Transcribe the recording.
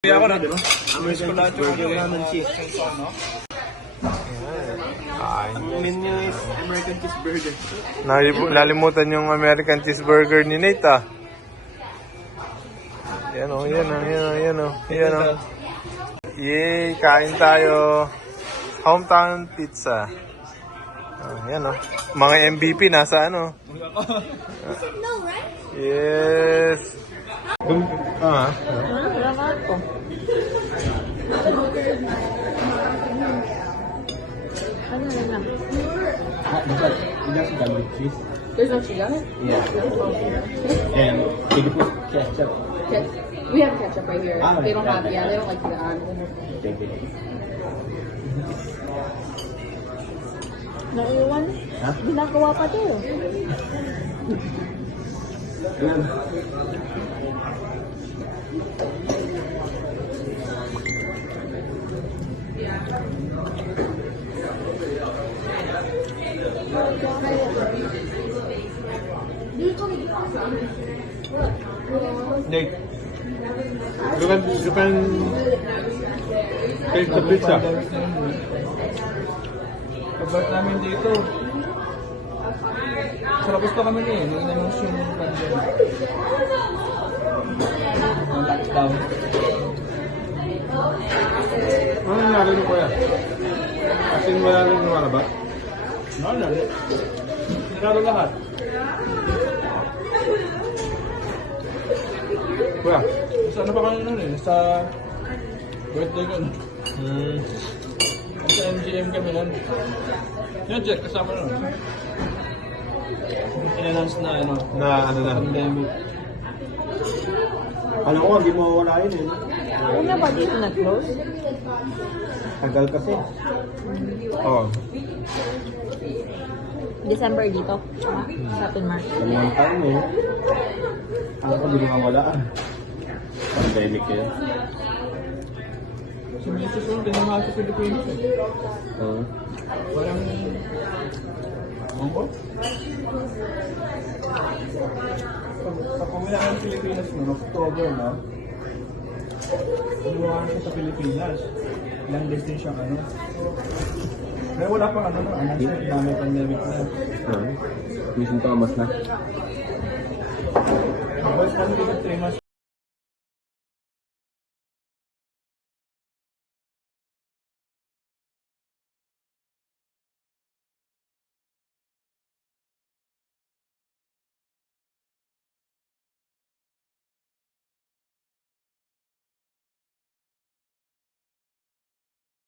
Kaya ako na, miss ko lahat yung Ang menu is American cheeseburger. Nalimutan yung American cheeseburger ni Nate ah. Yan o, yan o, yan o, yan o, yan o. Yay, kain tayo. Hometown pizza. Yan o. Mga MVP nasa ano. Yes. Salamat po. Ano na lang? That's garlic cheese. There's no sugar? Yeah. And can you put ketchup? We have ketchup right here. Ah, They don't have, okay. they don't like the Thank you. Naiwan? Ha? Ginagawa pa to. Ayan. Nick, you can take the pizza. Pagbat namin dito. Sa labas pa kami eh. Nung naman yung pandemic. Ang lockdown. Ano nangyari nung kuya? As in wala rin lumalabas? Wala rin. Nangyari lahat. Kuya, sa ano pa kayo nun eh? Sa birthday ko. Sa MGM kami nun. Yan, Jet, kasama nun. In-announce na ano, pandemic. Alam ko, hindi mo wala yun eh. Una ba dito na-close? Tagal kasi. Oo. December dito. Sa March. Dalawang taon eh. Alam ko, hindi mo wala. Pandemic yun. Si Mrs. Ron, tinamahan sa Pilipinas eh. Parang... Mongol? Pag kumilaan ng Pilipinas noong October, no? Kumuhaan siya sa Pilipinas. Ilang days din siyang ano. Kaya wala pang ano, may pandemic na. Mission Thomas na. Boys, kami din 3 months